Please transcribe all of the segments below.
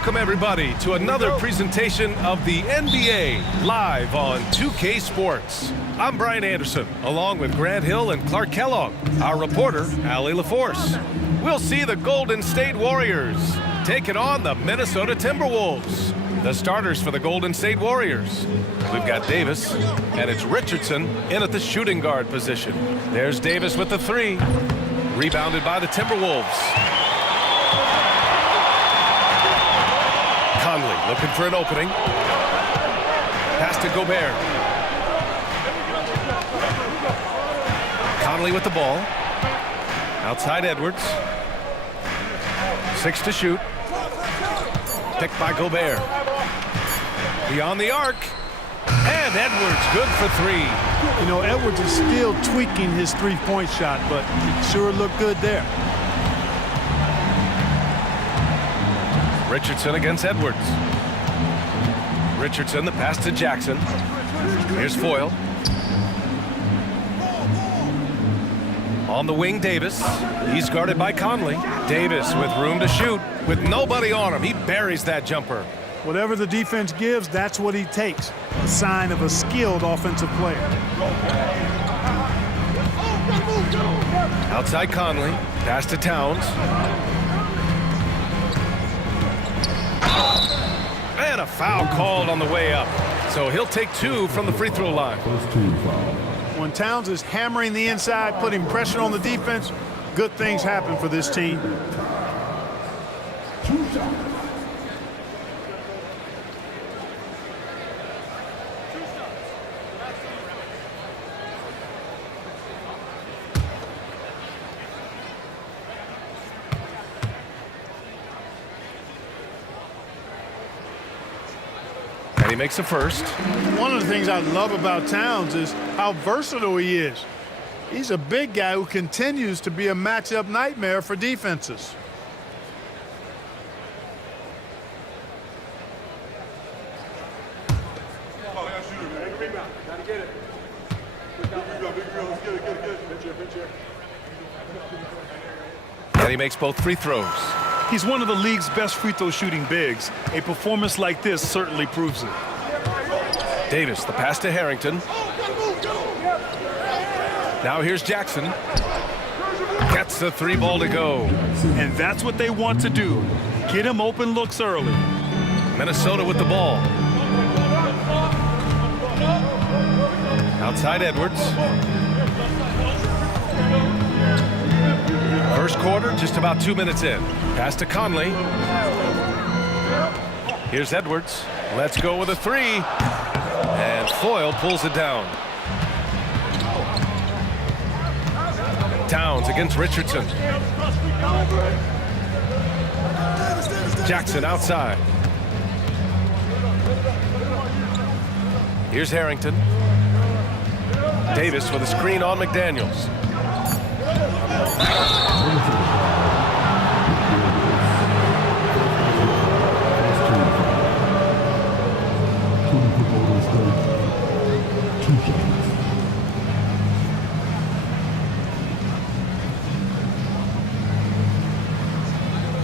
Welcome, everybody, to another presentation of the NBA live on 2K Sports. I'm Brian Anderson, along with Grant Hill and Clark Kellogg, our reporter, Allie LaForce. We'll see the Golden State Warriors taking on the Minnesota Timberwolves. The starters for the Golden State Warriors. We've got Davis, and it's Richardson in at the shooting guard position. There's Davis with the three. Rebounded by the Timberwolves. Conley looking for an opening. Pass to Gobert. Conley with the ball. Outside Edwards. 6 to shoot. Picked by Gobert. Beyond the arc. And Edwards good for three. You know, Edwards is still tweaking his three-point shot, but it sure looked good there. Richardson against Edwards. Richardson, the pass to Jackson. Here's Foyle. On the wing, Davis. He's guarded by Conley. Davis with room to shoot. With nobody on him, he buries that jumper. Whatever the defense gives, that's what he takes. A sign of a skilled offensive player. Outside Conley. Pass to Towns. And a foul called on the way up. So he'll take 2 from the free throw line. When Towns is hammering the inside, putting pressure on the defense, good things happen for this team. He makes a first. One of the things I love about Towns is how versatile he is. He's a big guy who continues to be a matchup nightmare for defenses. And he makes both free throws. He's one of the league's best free throw shooting bigs. A performance like this certainly proves it. Davis, the pass to Harrington. Now here's Jackson. Gets the 3 ball to go. And that's what they want to do. Get him open looks early. Minnesota with the ball. Outside Edwards. First quarter, just about 2 minutes in. Pass to Conley. Here's Edwards. Let's go with a 3. And Foyle pulls it down. Towns against Richardson. Jackson outside. Here's Harrington. Davis with a screen on McDaniels.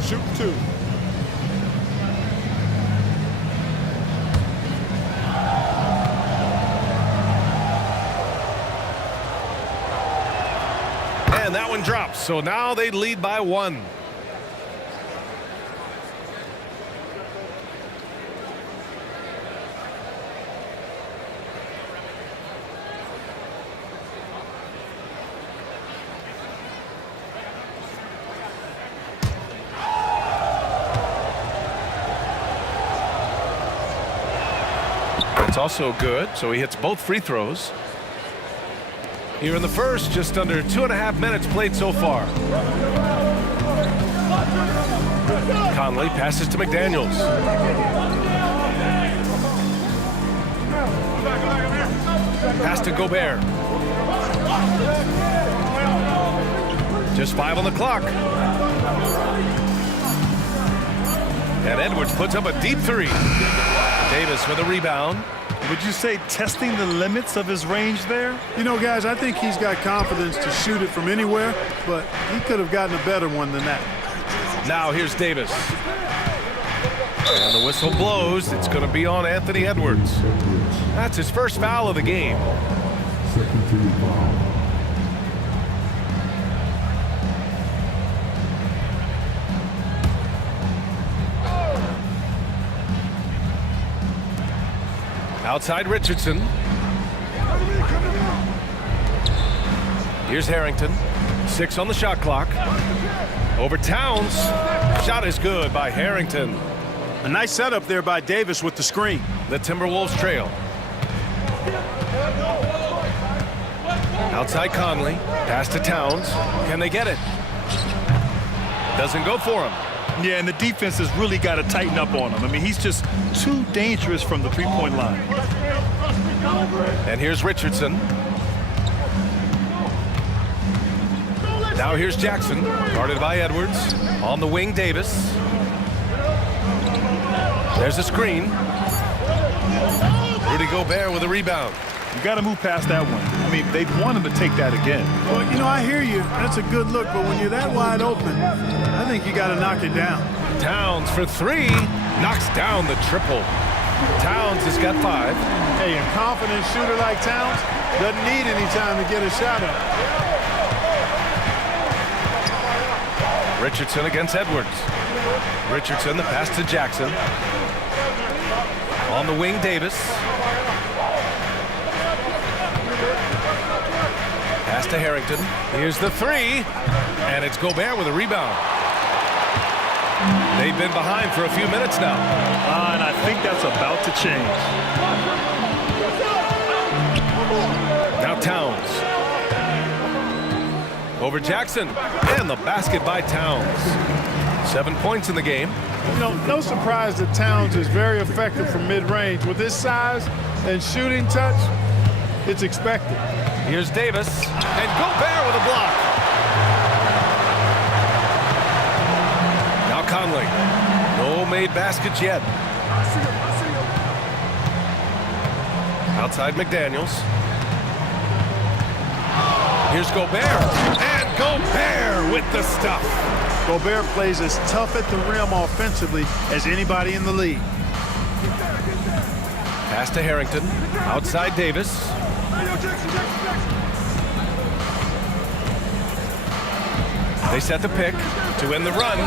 Shoot 2. And that one drops, so now they lead by 1. It's also good, so he hits both free throws. Here in the first, just under 2.5 minutes played so far. Conley passes to McDaniels. Pass to Gobert. Just 5 on the clock. And Edwards puts up a deep 3. Davis with a rebound. Would you say testing the limits of his range there? You know, guys, I think he's got confidence to shoot it from anywhere, but he could have gotten a better one than that. Now here's Davis. And the whistle blows. It's going to be on Anthony Edwards. That's his first foul of the game. Second team foul. Outside Richardson. Here's Harrington. 6 on the shot clock. Over Towns. Shot is good by Harrington. A nice setup there by Davis with the screen. The Timberwolves trail. Outside Conley. Pass to Towns. Can they get it? Doesn't go for him. Yeah, and the defense has really got to tighten up on him. I mean, he's just too dangerous from the three-point line. And here's Richardson. Now here's Jackson, guarded by Edwards. On the wing, Davis. There's a screen. Rudy Gobert with a rebound. You got to move past that one. I mean, they want him to take that again. Well, you know, I hear you. That's a good look, but when you're that wide open, I think you got to knock it down. Towns for 3. Knocks down the triple. Towns has got 5. Hey, a confident shooter like Towns doesn't need any time to get a shot up. Richardson against Edwards. Richardson, the pass to Jackson. On the wing, Davis. Pass to Harrington. Here's the 3. And it's Gobert with a rebound. They've been behind for a few minutes now. And I think that's about to change. Now Towns. Over Jackson. And the basket by Towns. 7 points in the game. You know, no surprise that Towns is very effective from mid-range. With his size and shooting touch, it's expected. Here's Davis. And Gobert with a block. Now Conley. No made baskets yet. Outside McDaniels. Here's Gobert. And Gobert with the stuff. Gobert plays as tough at the rim offensively as anybody in the league. Pass to Harrington. Outside Davis. They set the pick to end the run.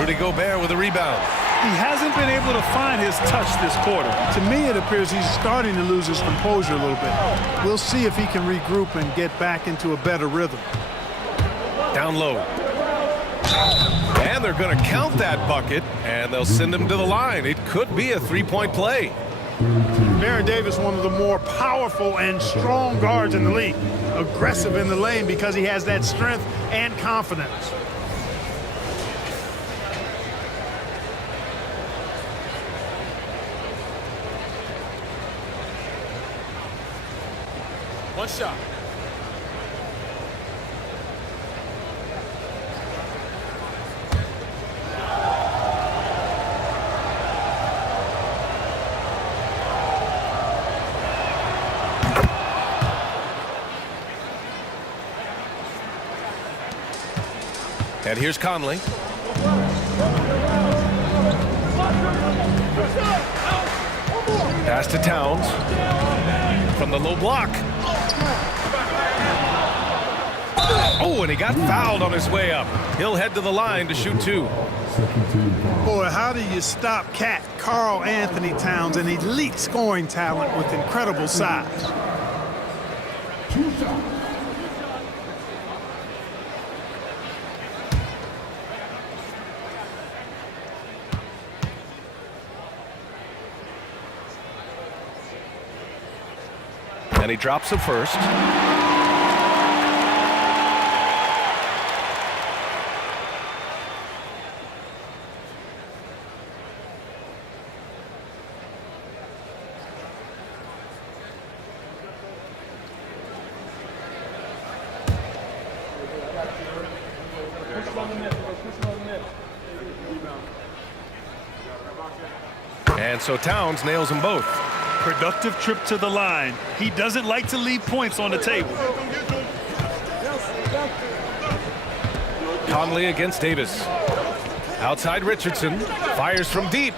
Rudy Gobert with a rebound. He hasn't been able to find his touch this quarter. To me, it appears he's starting to lose his composure a little bit. We'll see if he can regroup and get back into a better rhythm. Down low. And they're going to count that bucket, and they'll send him to the line. It could be a three-point play. Baron Davis, one of the more powerful and strong guards in the league. Aggressive in the lane because he has that strength and confidence. One shot. And here's Conley. Pass to Towns. From the low block. Oh, and he got fouled on his way up. He'll head to the line to shoot 2. Boy, how do you stop Cat Karl Anthony Towns, an elite scoring talent with incredible size? And he drops it first. And so Towns nails them both. Productive trip to the line. He doesn't like to leave points on the table. Conley against Davis. Outside Richardson. Fires from deep.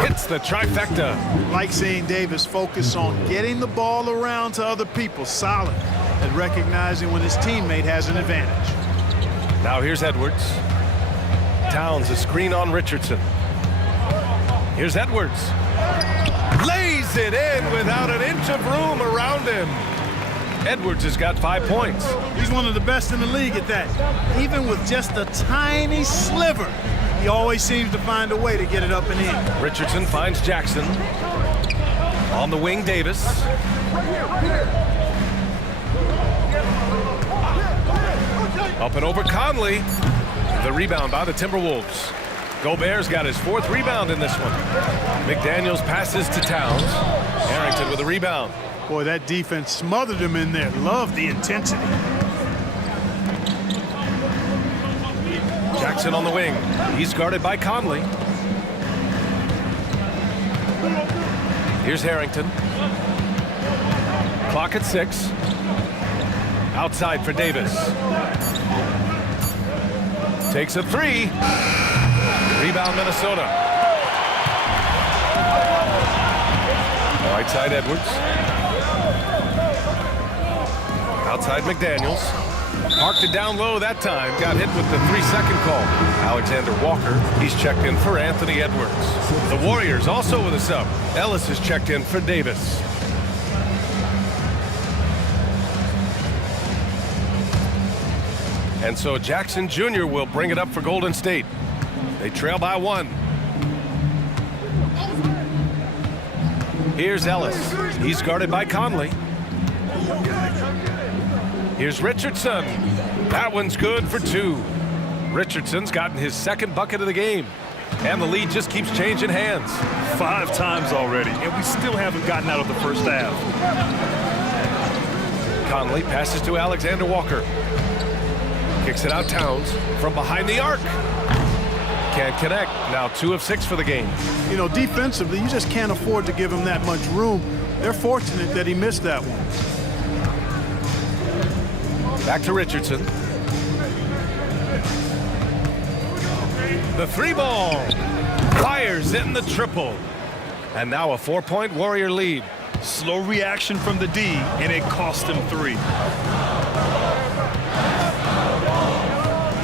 Hits the trifecta. Like seeing Davis focus on getting the ball around to other people. Solid at recognizing when his teammate has an advantage. Now here's Edwards. Towns a screen on Richardson. Here's Edwards. Lays it in without an inch of room around him. Edwards has got 5 points. He's one of the best in the league at that. Even with just a tiny sliver, he always seems to find a way to get it up and in. Richardson finds Jackson. On the wing, Davis. Up and over Conley. The rebound by the Timberwolves. Gobert's got his 4th rebound in this one. McDaniels passes to Towns. Harrington with a rebound. Boy, that defense smothered him in there. Love the intensity. Jackson on the wing. He's guarded by Conley. Here's Harrington. Clock at 6. Outside for Davis. Takes a 3. Rebound Minnesota. Right side Edwards. Outside McDaniels. Parked it down low that time. Got hit with the 3-second call. Alexander Walker. He's checked in for Anthony Edwards. The Warriors also with a sub. Ellis is checked in for Davis. And so Jackson Jr. will bring it up for Golden State. They trail by 1. Here's Ellis. He's guarded by Conley. Here's Richardson. That one's good for 2. Richardson's gotten his 2nd bucket of the game. And the lead just keeps changing hands. 5 times already, and we still haven't gotten out of the first half. Conley passes to Alexander Walker. Kicks it out Towns from behind the arc. Can't connect. Now 2 of 6 for the game. You know, defensively, you just can't afford to give him that much room. They're fortunate that he missed that one. Back to Richardson. The 3-ball. Fires in the triple. And now a 4-point Warrior lead. Slow reaction from the D, and it cost him 3.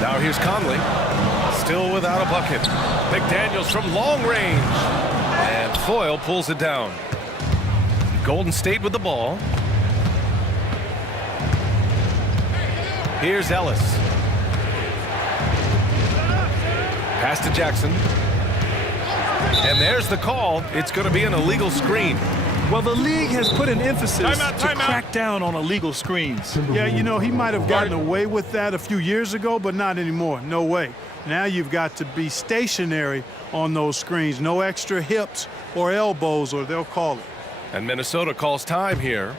Now here's Conley. Still without a bucket. McDaniels from long range. And Foyle pulls it down. Golden State with the ball. Here's Ellis. Pass to Jackson. And there's the call. It's going to be an illegal screen. Well, the league has put an emphasis to crack down on illegal screens. Yeah, you know, he might have gotten away with that a few years ago, but not anymore. No way. Now you've got to be stationary on those screens. No extra hips or elbows, or they'll call it. And Minnesota calls time here.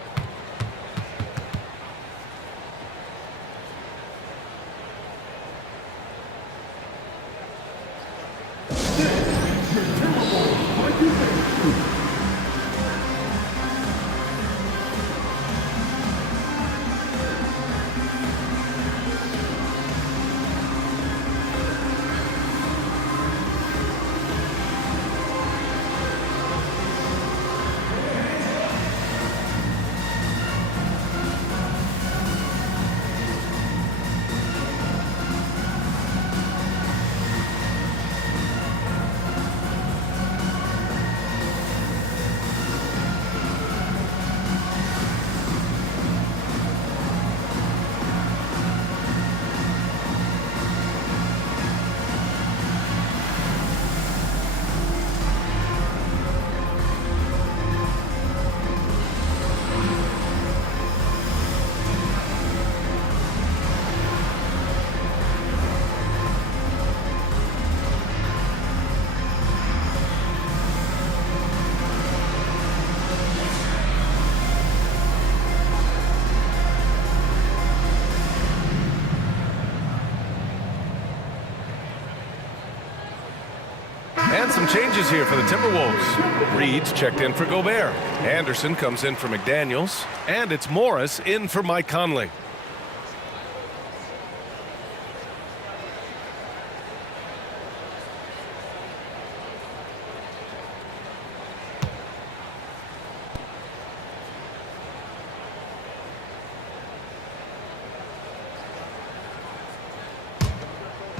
And some changes here for the Timberwolves. Reed's checked in for Gobert. Anderson comes in for McDaniels. And it's Morris in for Mike Conley.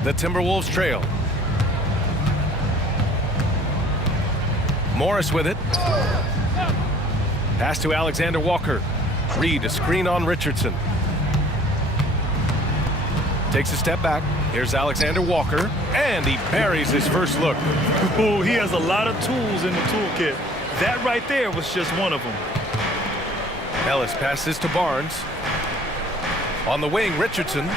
The Timberwolves trail. Morris with it. Pass to Alexander Walker. Reed, a screen on Richardson. Takes a step back. Here's Alexander Walker, and he buries his first look. Oh, he has a lot of tools in the toolkit. That right there was just one of them. Ellis passes to Barnes. On the wing, Richardson.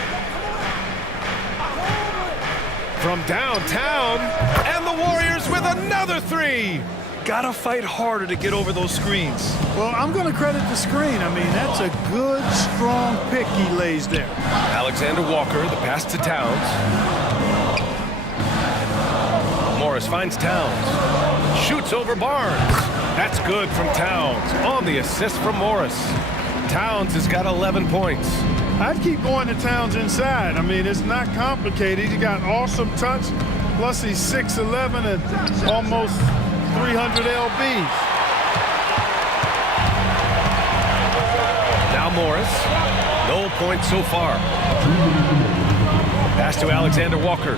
From downtown, and the Warriors with another three. Gotta fight harder to get over those screens. Well, I'm going to credit the screen. I mean, that's a good, strong pick he lays there. Alexander Walker, the pass to Towns. Morris finds Towns. Shoots over Barnes. That's good from Towns. On the assist from Morris. Towns has got 11 points. I'd keep going to Towns inside. I mean, it's not complicated. He got awesome touch. Plus, he's 6'11" and almost 300 lbs. Now Morris. No points so far. Pass to Alexander Walker.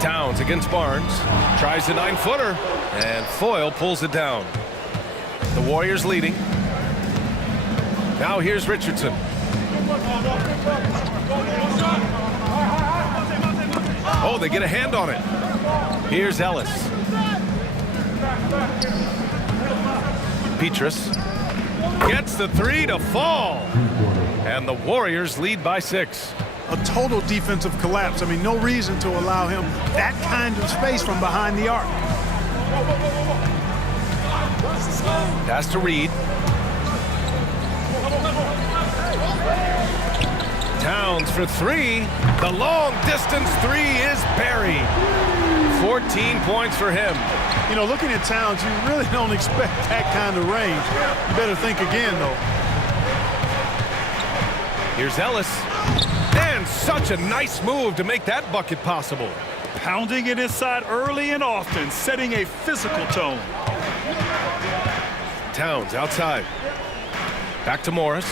Towns against Barnes. Tries a 9-footer. And Foyle pulls it down. The Warriors leading. Now here's Richardson. Oh, they get a hand on it. Here's Ellis. Petrus gets the three to fall. And the Warriors lead by 6. A total defensive collapse. I mean, no reason to allow him that kind of space from behind the arc. Pass to Reed. Towns for 3. The long distance 3 is buried. 14 points for him. You know, looking at Towns, you really don't expect that kind of range. You better think again, though. Here's Ellis. And such a nice move to make that bucket possible. Pounding it inside early and often, setting a physical tone. Towns outside. Back to Morris.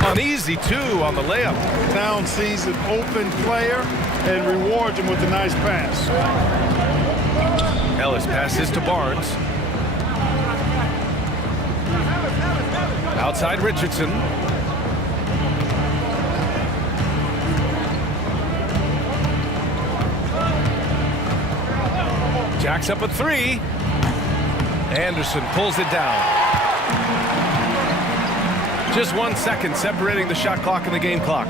An easy 2 on the layup. Towns sees an open player and rewards him with a nice pass. Ellis passes to Barnes. Outside Richardson. Jacks up a 3. Anderson pulls it down. Just 1 second separating the shot clock and the game clock.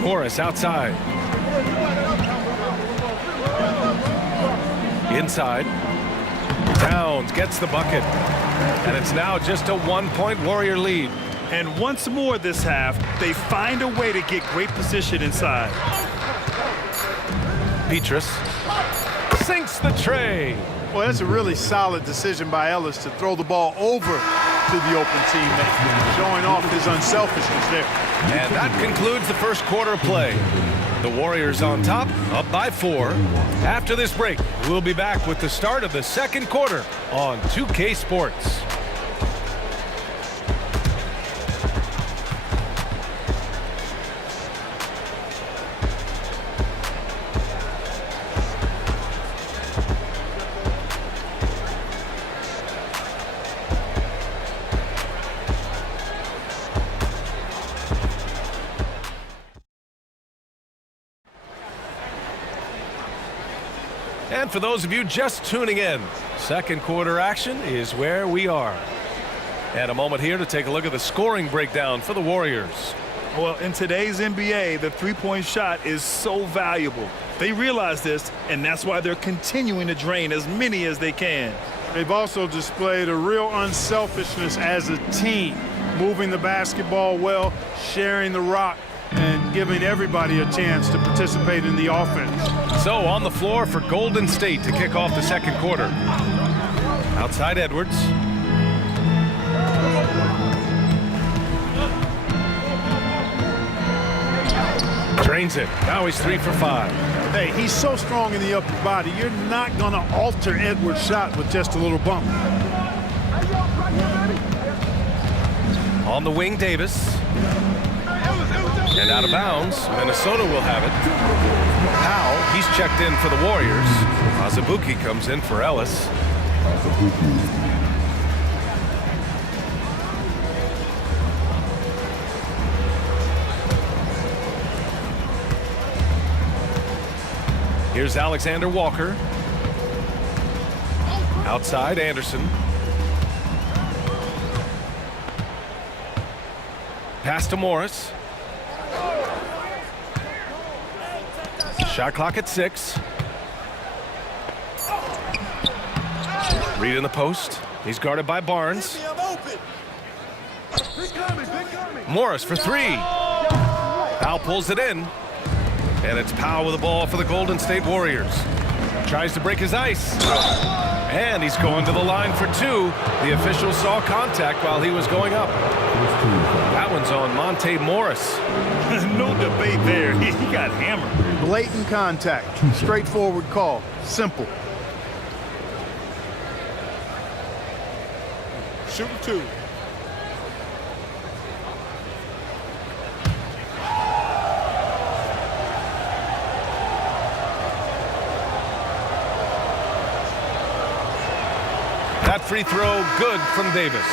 Morris outside. Inside. Towns gets the bucket. And it's now just a 1-point Warrior lead. And once more this half, they find a way to get great position inside. Petrus sinks the tray. Well, that's a really solid decision by Ellis to throw the ball over to the open teammate, showing off his unselfishness there. And that concludes the first quarter of play. The Warriors on top, up by 4. After this break, we'll be back with the start of the second quarter on 2K Sports. And for those of you just tuning in, second quarter action is where we are. And a moment here to take a look at the scoring breakdown for the Warriors. Well, in today's NBA, the three-point shot is so valuable. They realize this, and that's why they're continuing to drain as many as they can. They've also displayed a real unselfishness as a team, moving the basketball well, sharing the rock, and giving everybody a chance to participate in the offense. So on the floor for Golden State to kick off the second quarter. Outside Edwards. Drains it. Now he's 3 for 5. Hey, he's so strong in the upper body, you're not going to alter Edwards' shot with just a little bump. On the wing, Davis. And out of bounds, Minnesota will have it. Powell, he's checked in for the Warriors. Azubuike comes in for Ellis. Here's Alexander Walker. Outside, Anderson. Pass to Morris. Shot clock at 6. Reed in the post. He's guarded by Barnes. Morris for 3. Powell pulls it in. And it's Powell with the ball for the Golden State Warriors. Tries to break his ice. And he's going to the line for 2. The official saw contact while he was going up. That one's on Monte Morris. No debate there. He got hammered. Blatant contact. Straightforward call. Simple. Shooting 2. That free throw good from Davis.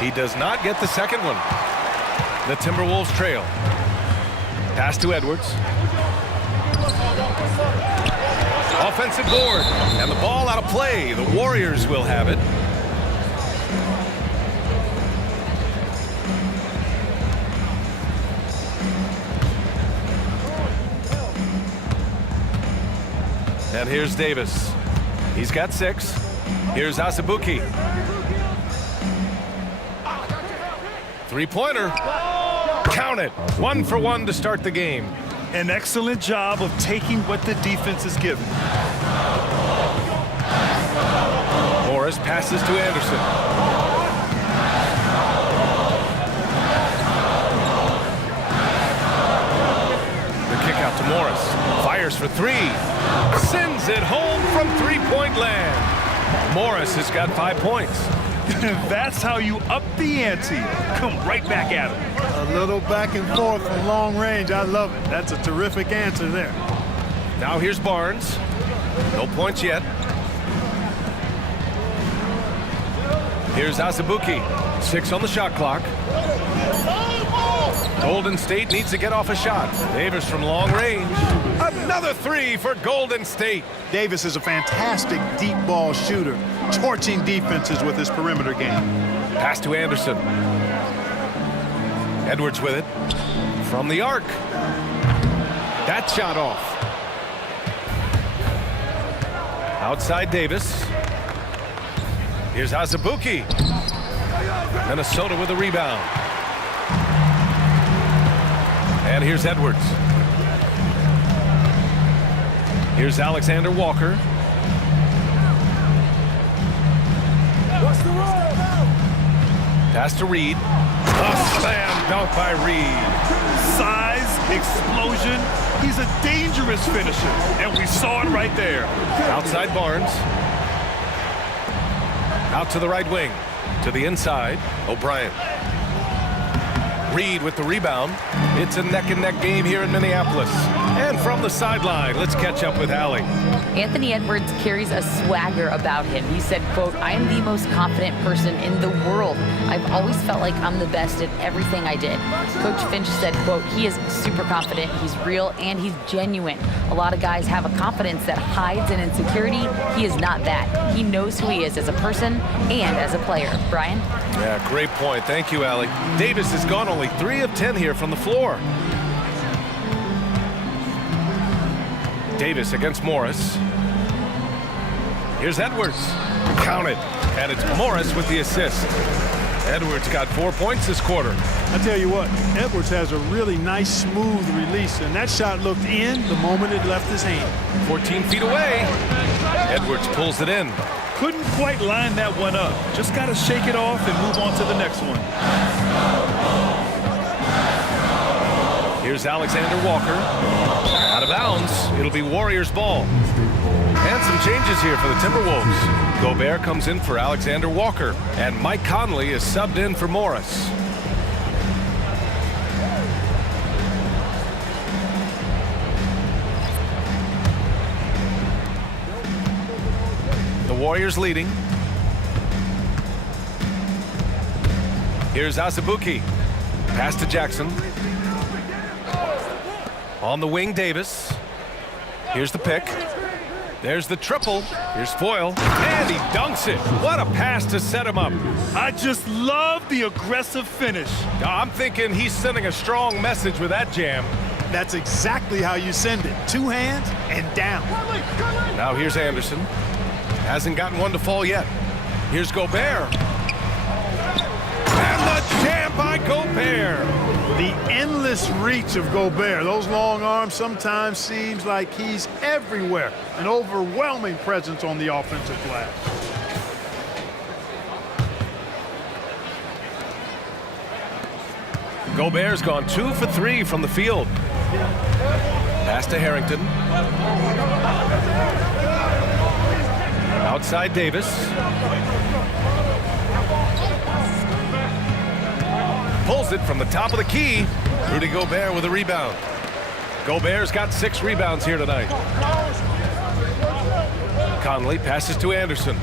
He does not get the second one. The Timberwolves trail. Pass to Edwards. Offensive board, and the ball out of play. The Warriors will have it. And here's Davis. He's got 6. Here's Azubuike. Three-pointer. Count it. 1 for 1 to start the game. An excellent job of taking what the defense is given. Morris passes to Anderson. The kick out to Morris. Fires for 3. Sends it home from three-point land. Morris has got 5 points. That's how you up the ante. Come right back at him. A little back and forth from long range. I love it. That's a terrific answer there. Now here's Barnes. No points yet. Here's Azubuike. 6 on the shot clock. Golden State needs to get off a shot. Davis from long range. Another 3 for Golden State. Davis is a fantastic deep ball shooter, torching defenses with his perimeter game. Pass to Anderson. Edwards with it. From the arc. That shot off. Outside Davis. Here's Azubuike. Minnesota with a rebound. And here's Edwards. Here's Alexander Walker. Pass to Reed. A slam dunk by Reed. Size, explosion. He's a dangerous finisher, and we saw it right there. Outside Barnes. Out to the right wing. To the inside, O'Brien. Reed with the rebound. It's a neck-and-neck game here in Minneapolis. And from the sideline, let's catch up with Allie. Anthony Edwards carries a swagger about him. He said, quote, "I am the most confident person in the world. I've always felt like I'm the best at everything I did." Coach Finch said, quote, "He is super confident, he's real, and he's genuine. A lot of guys have a confidence that hides an insecurity. He is not that. He knows who he is as a person and as a player." Brian? Yeah, great point. Thank you, Allie. Davis has gone only 3 of 10 here from the floor. Davis against Morris. Here's Edwards. Count it. And it's Morris with the assist. Edwards got 4 points this quarter. I tell you what, Edwards has a really nice, smooth release, and that shot looked in the moment it left his hand. 14 feet away. Edwards pulls it in. Couldn't quite line that one up. Just got to shake it off and move on to the next one. Here's Alexander Walker. Out of bounds. It'll be Warriors ball. And some changes here for the Timberwolves. Gobert comes in for Alexander Walker. And Mike Conley is subbed in for Morris. The Warriors leading. Here's Azubuike. Pass to Jackson. On the wing, Davis. Here's the pick. There's the triple. Here's Foyle. And he dunks it. What a pass to set him up. I just love the aggressive finish. I'm thinking he's sending a strong message with that jam. That's exactly how you send it. Two hands and down. Now here's Anderson. Hasn't gotten one to fall yet. Here's Gobert. And the jam by Gobert. The endless reach of Gobert. Those long arms sometimes seems like he's everywhere. An overwhelming presence on the offensive glass. Gobert's gone 2 for 3 from the field. Pass to Harrington. Outside Davis. Pulls it from the top of the key. Rudy Gobert with a rebound. Gobert's got 6 rebounds here tonight. Conley passes to Anderson.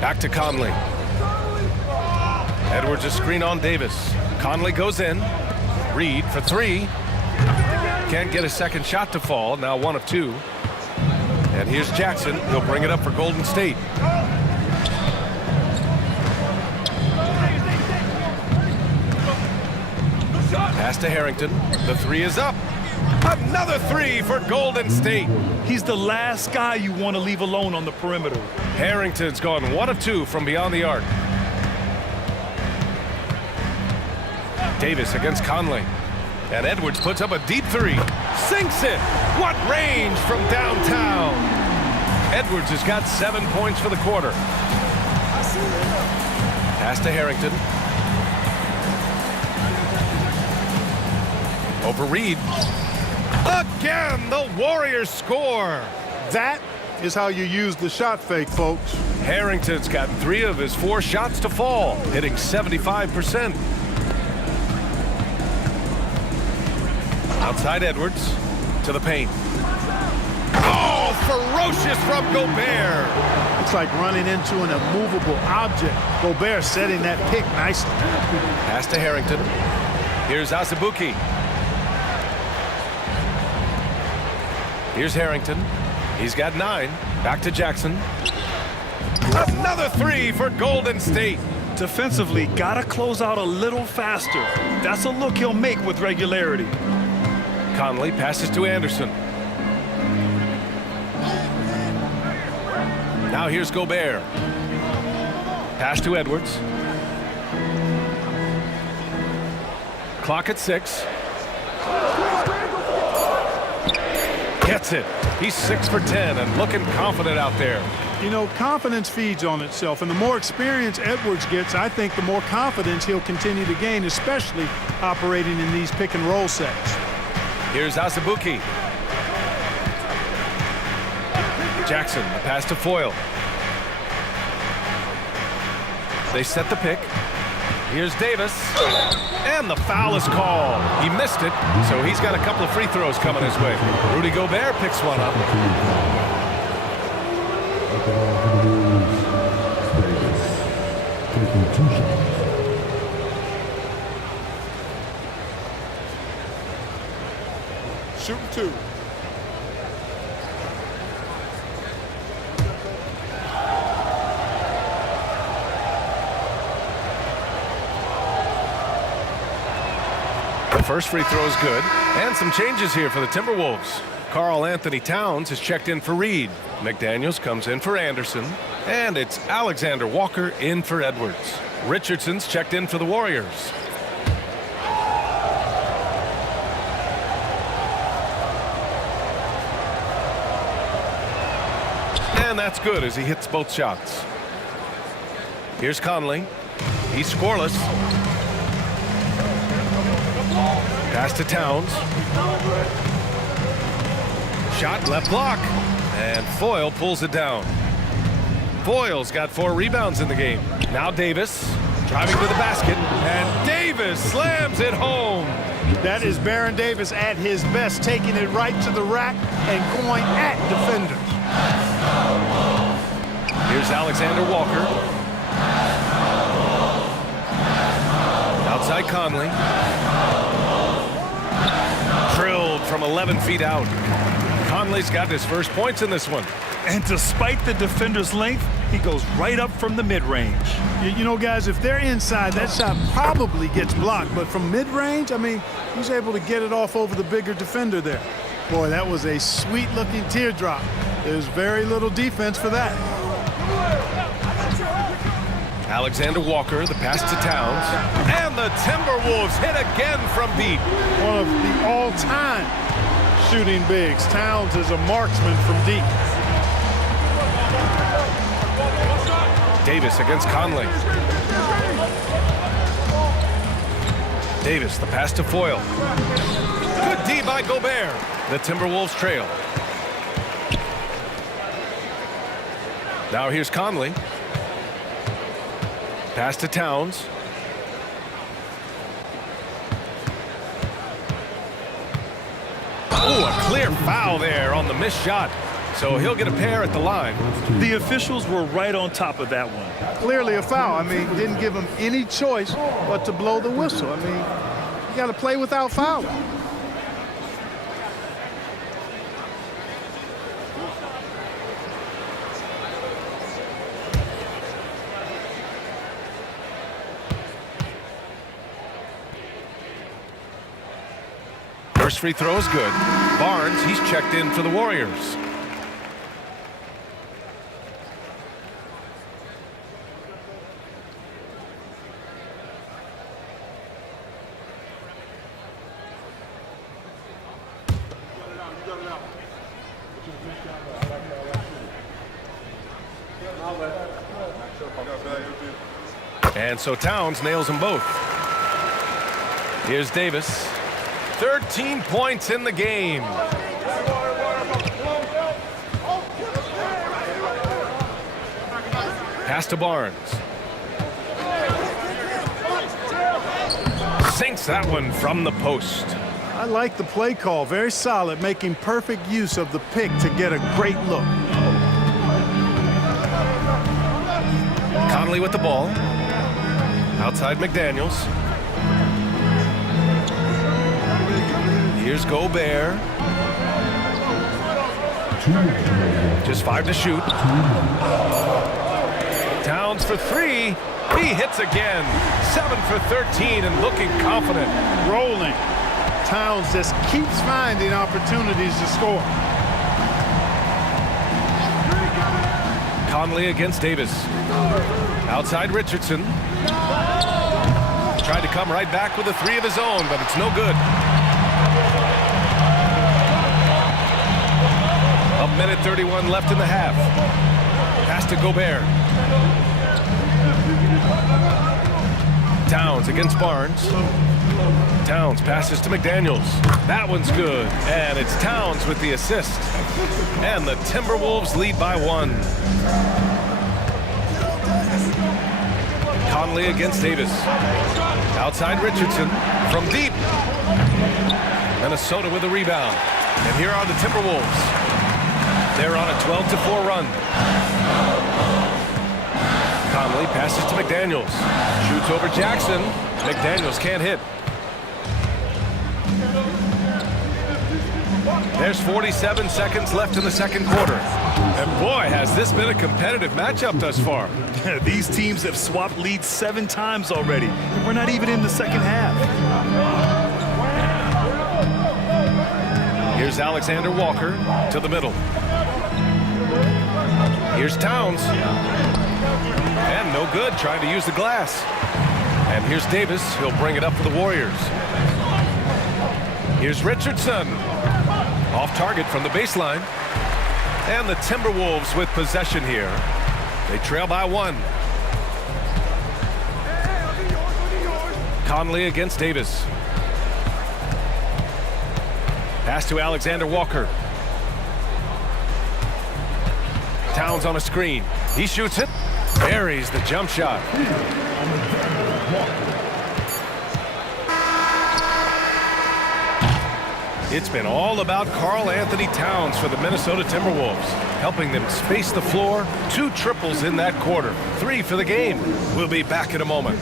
Back to Conley. Edwards a screen on Davis. Conley goes in. Reed for 3. Can't get a second shot to fall. Now 1 of 2. And here's Jackson. He'll bring it up for Golden State. Pass to Harrington. The 3 is up. Another 3 for Golden State. He's the last guy you want to leave alone on the perimeter. Harrington's gone 1 of 2 from beyond the arc. Davis against Conley. And Edwards puts up a deep 3. Sinks it. What range from downtown. Edwards has got 7 points for the quarter. Pass to Harrington. Over Reed. Again, the Warriors score. That is how you use the shot fake, folks. Harrington's got 3 of his 4 shots to fall, hitting 75%. Outside Edwards to the paint. Oh, ferocious from Gobert. It's like running into an immovable object. Gobert setting that pick nicely. Pass to Harrington. Here's Azubuike. Here's Harrington. He's got 9. Back to Jackson. Another 3 for Golden State. Defensively, gotta close out a little faster. That's a look he'll make with regularity. Conley passes to Anderson. Now here's Gobert. Pass to Edwards. Clock at 6. Gets it. He's 6 for 10 and looking confident out there. You know, confidence feeds on itself, and the more experience Edwards gets, I think the more confidence he'll continue to gain, especially operating in these pick and roll sets. Here's Azubuike. Jackson, a pass to Foyle. They set the pick. Here's Davis. And the foul is called. He missed it, so he's got a couple of free throws coming his way. Rudy Gobert picks one up. Taking 2 shots. Shooting 2. The first free throw is good. And some changes here for the Timberwolves. Karl Anthony Towns has checked in for Reed. McDaniels comes in for Anderson. And it's Alexander Walker in for Edwards. Richardson's checked in for the Warriors. And that's good as he hits both shots. Here's Conley. He's scoreless. Pass to Towns. Shot left block. And Foyle pulls it down. Foyle's got 4 rebounds in the game. Now Davis driving to the basket. And Davis slams it home. That is Baron Davis at his best, taking it right to the rack and going at defenders. Here's Alexander Walker. Outside Conley. Drilled from 11 feet out. Conley's got his first points in this one. And despite the defender's length, he goes right up from the mid-range. You know, guys, if they're inside, that shot probably gets blocked. But from mid-range, I mean, he's able to get it off over the bigger defender there. Boy, that was a sweet-looking teardrop. There's very little defense for that. Alexander Walker, the pass to Towns. And the Timberwolves hit again from deep. One of the all-time shooting bigs. Towns is a marksman from deep. Davis against Conley. Davis, the pass to Foyle. Good D by Gobert. The Timberwolves trail. Now here's Conley. Pass to Towns. Oh, a clear foul there on the missed shot. So he'll get a pair at the line. The officials were right on top of that one. Clearly a foul. I mean, didn't give him any choice but to blow the whistle. I mean, you got to play without fouling. First free throw is good. Barnes, he's checked in for the Warriors. And so Towns nails them both. Here's Davis. 13 points in the game. Pass to Barnes. Sinks that one from the post. I like the play call. Very solid, making perfect use of the pick to get a great look. Conley with the ball. Outside McDaniels. Here's Gobert. Just 5 to shoot. Towns for 3. He hits again. 7 for 13 and looking confident. Rolling. Towns just keeps finding opportunities to score. Conley against Davis. Outside Richardson. Tried to come right back with a 3 of his own, but it's no good. A minute 31 left in the half. Pass to Gobert. Towns against Barnes. Towns passes to McDaniels. That one's good. And it's Towns with the assist. And the Timberwolves lead by 1. Conley against Davis. Outside Richardson from deep. Minnesota with a rebound. And here are the Timberwolves. They're on a 12-4 run. Conley passes to McDaniels. Shoots over Jackson. McDaniels can't hit. There's 47 seconds left in the second quarter. And boy, has this been a competitive matchup thus far. These teams have swapped leads 7 times already. And we're not even in the second half. Here's Alexander Walker to the middle. Here's Towns. And no good, trying to use the glass. And here's Davis. He'll bring it up for the Warriors. Here's Richardson. Off target from the baseline. And the Timberwolves with possession here. They trail by 1. Conley against Davis. Pass to Alexander Walker. Towns on a screen. He shoots it. Buries the jump shot. It's been all about Karl Anthony Towns for the Minnesota Timberwolves, helping them space the floor. 2 triples in that quarter. 3 for the game. We'll be back in a moment.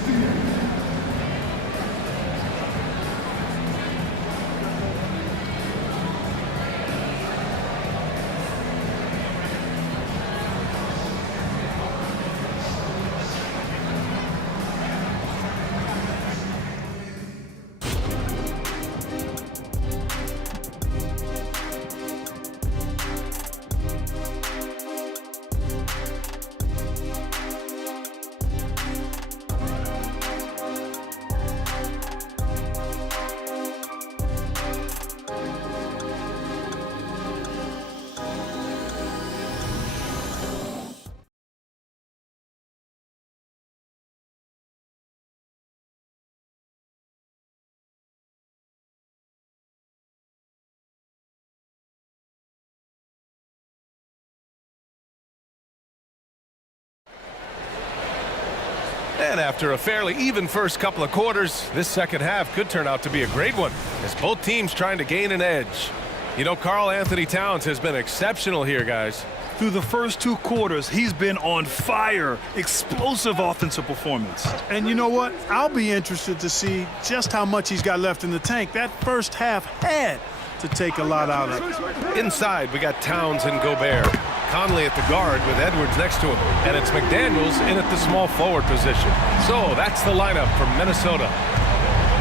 And after a fairly even first couple of quarters, this second half could turn out to be a great one, as both teams trying to gain an edge. You know, Karl Anthony Towns has been exceptional here, guys. Through the first 2 quarters, he's been on fire. Explosive offensive performance. And you know what? I'll be interested to see just how much he's got left in the tank. That first half had to take a lot out of it. Inside, we got Towns and Gobert. Conley at the guard with Edwards next to him. And it's McDaniels in at the small forward position. So that's the lineup from Minnesota.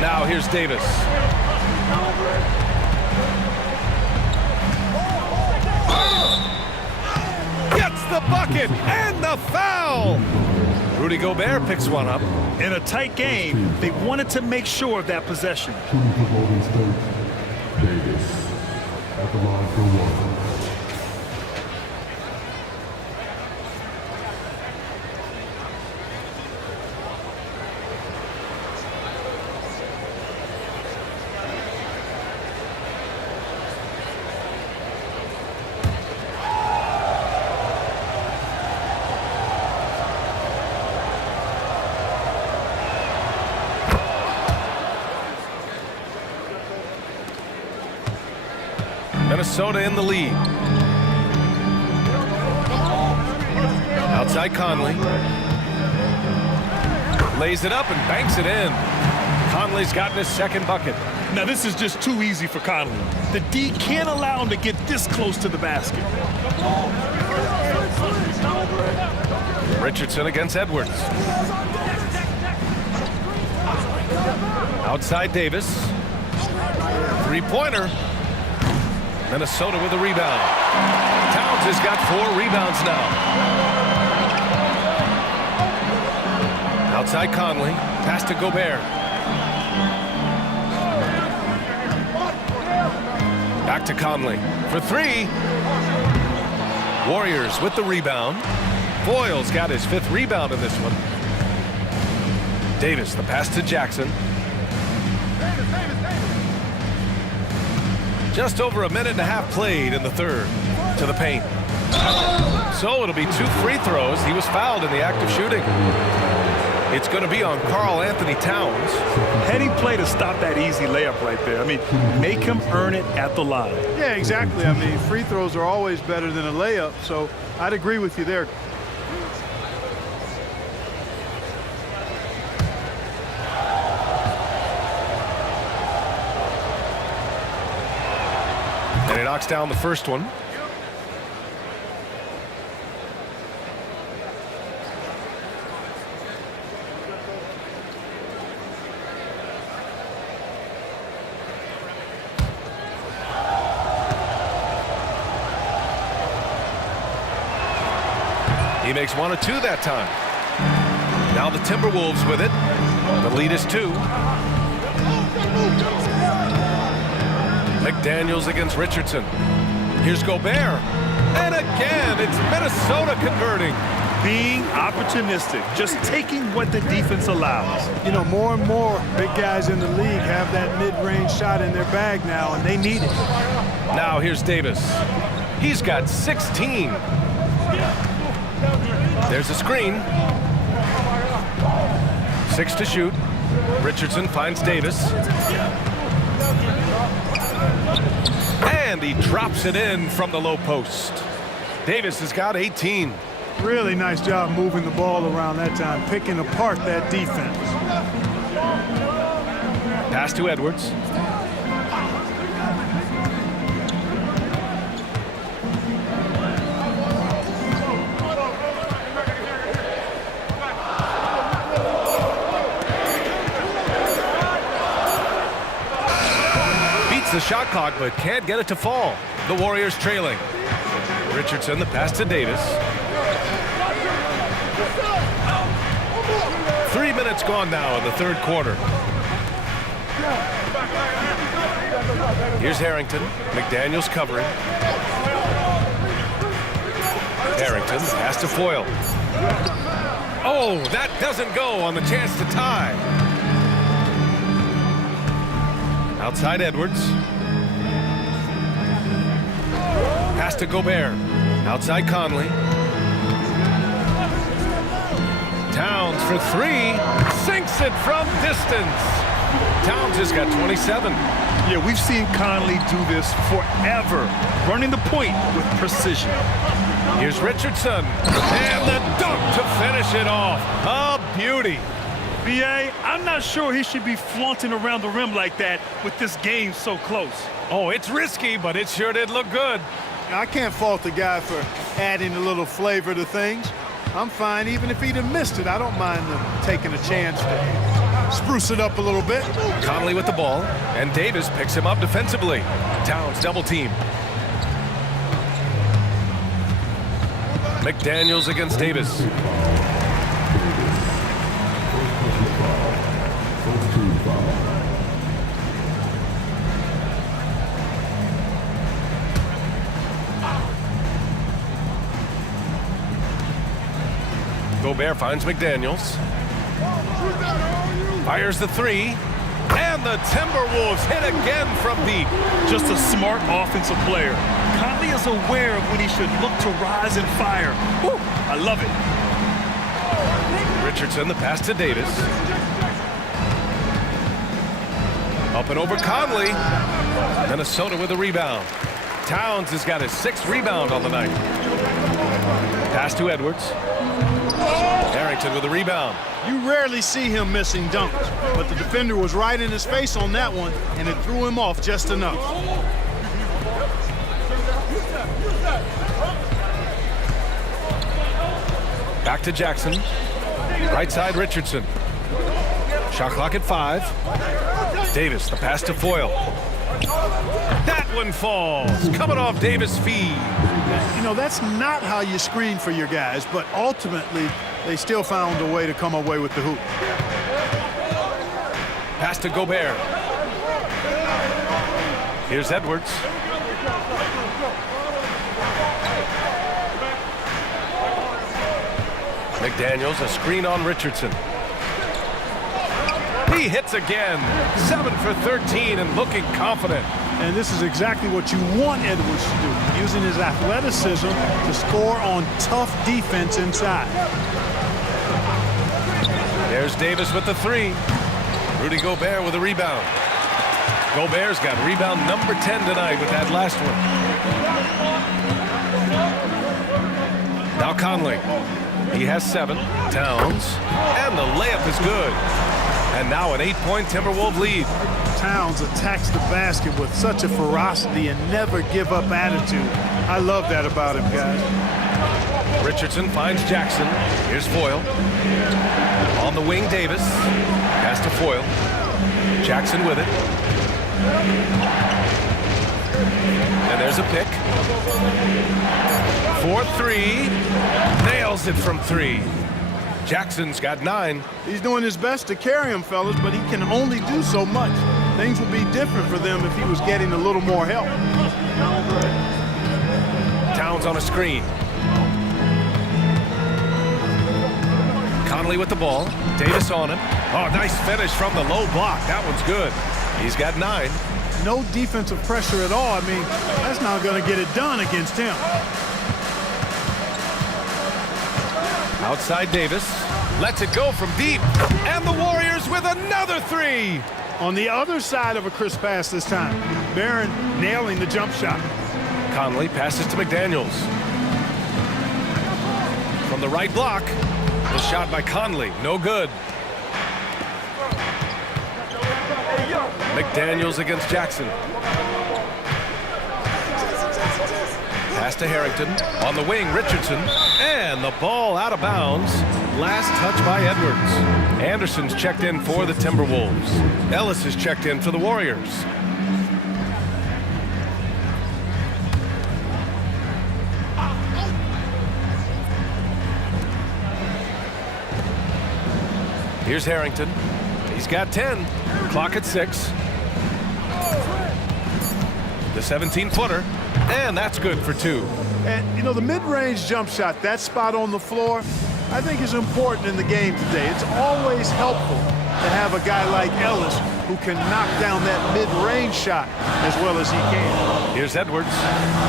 Now here's Davis. Gets the bucket and the foul. Rudy Gobert picks one up. In a tight game, they wanted to make sure of that possession. Shooting for Golden State. Davis at the line for 1. Minnesota in the lead. Outside Conley. Lays it up and banks it in. Conley's gotten his second bucket. Now this is just too easy for Conley. The D can't allow him to get this close to the basket. Richardson against Edwards. Outside Davis. 3-pointer. Minnesota with a rebound. Towns has got 4 rebounds now. Outside Conley. Pass to Gobert. Back to Conley for 3. Warriors with the rebound. Boyle's got his 5th rebound in this one. Davis, the pass to Jackson. Just over a minute and a half played in the third. To the paint. So it'll be 2 free throws. He was fouled in the act of shooting. It's going to be on Karl Anthony Towns. Heading play to stop that easy layup right there. I mean, make him earn it at the line. Yeah, exactly. I mean, free throws are always better than a layup, so I'd agree with you there. And he knocks down the first one. He makes 1 of 2 that time. Now the Timberwolves with it. The lead is 2. McDaniels against Richardson. Here's Gobert. And again, it's Minnesota converting. Being opportunistic, just taking what the defense allows. You know, more and more big guys in the league have that mid-range shot in their bag now, and they need it. Now here's Davis. He's got 16. There's a screen. 6 to shoot. Richardson finds Davis. And he drops it in from the low post. Davis has got 18. Really nice job moving the ball around that time, picking apart that defense. Pass to Edwards. Beats the shot clock, but can't get it to fall. The Warriors trailing. Richardson, the pass to Davis. 3 minutes gone now in the third quarter. Here's Harrington. McDaniels covering. Harrington, pass to Foyle. Oh, that doesn't go on the chance to tie. Outside Edwards. Pass to Gobert. Outside Conley. Towns for 3. Sinks it from distance. Towns has got 27. Yeah, we've seen Conley do this forever, running the point with precision. Here's Richardson. And the dunk to finish it off. A beauty. B.A., I'm not sure he should be flaunting around the rim like that with this game so close. Oh, it's risky, but it sure did look good. I can't fault the guy for adding a little flavor to things. I'm fine even if he'd have missed it. I don't mind taking a chance to spruce it up a little bit. Conley with the ball, and Davis picks him up defensively. Towns double team. McDaniels against Davis. Gobert finds McDaniels. Fires the 3. And the Timberwolves hit again from deep. Just a smart offensive player. Conley is aware of when he should look to rise and fire. Woo, I love it. Richardson, the pass to Davis. Up and over Conley. Minnesota with a rebound. Towns has got his 6th rebound on the night. Pass to Edwards. Harrington with a rebound. You rarely see him missing dunks, but the defender was right in his face on that one, and it threw him off just enough. Back to Jackson. Right side Richardson. Shot clock at 5. Davis, the pass to Foyle. That one falls. Coming off Davis' feed. You know, that's not how you screen for your guys, but ultimately they still found a way to come away with the hoop. Pass to Gobert. Here's Edwards. McDaniels, a screen on Richardson. He hits again. 7 for 13 and looking confident. And this is exactly what you want Edwards to do, using his athleticism to score on tough defense inside. There's Davis with the 3. Rudy Gobert with a rebound. Gobert's got rebound number 10 tonight with that last one. Now Conley. He has 7. Towns. And the layup is good. And now an 8-point Timberwolves lead. Towns attacks the basket with such a ferocity and never give up attitude. I love that about him, guys. Richardson finds Jackson. Here's Foyle. On the wing, Davis. Pass to Foyle. Jackson with it. And there's a pick. 4-3. Nails it from 3. Jackson's got 9. He's doing his best to carry him, fellas, but he can only do so much. Things would be different for them if he was getting a little more help. Towns on a screen. Conley with the ball. Davis on him. Oh, nice finish from the low block. That one's good. He's got 9. No defensive pressure at all. I mean, that's not going to get it done against him. Outside Davis. Lets it go from deep. And the Warriors with another 3. On the other side of a crisp pass this time. Barron nailing the jump shot. Conley passes to McDaniels. From the right block. The shot by Conley. No good. McDaniels against Jackson. Pass to Harrington. On the wing, Richardson. And the ball out of bounds. Last touch by Edwards. Anderson's checked in for the Timberwolves. Ellis is checked in for the Warriors. Here's Harrington. He's got 10. Clock at 6. The 17-footer. And that's good for 2. And, you know, the mid-range jump shot, that spot on the floor, I think is important in the game today. It's always helpful to have a guy like Ellis who can knock down that mid-range shot as well as he can. Here's Edwards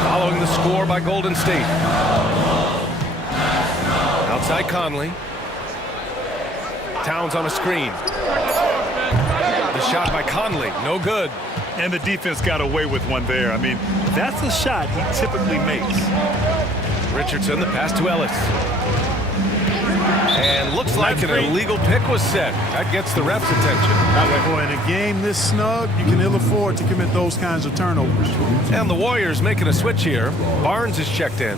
following the score by Golden State. Outside Conley. Towns on a screen. The shot by Conley, no good. And the defense got away with one there. I mean, that's a shot he typically makes. Richardson, the pass to Ellis. And looks like an illegal pick was set. That gets the ref's attention. Boy, in a game this snug, you can ill afford to commit those kinds of turnovers. And the Warriors making a switch here. Barnes is checked in.